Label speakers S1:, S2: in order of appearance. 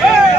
S1: Hey!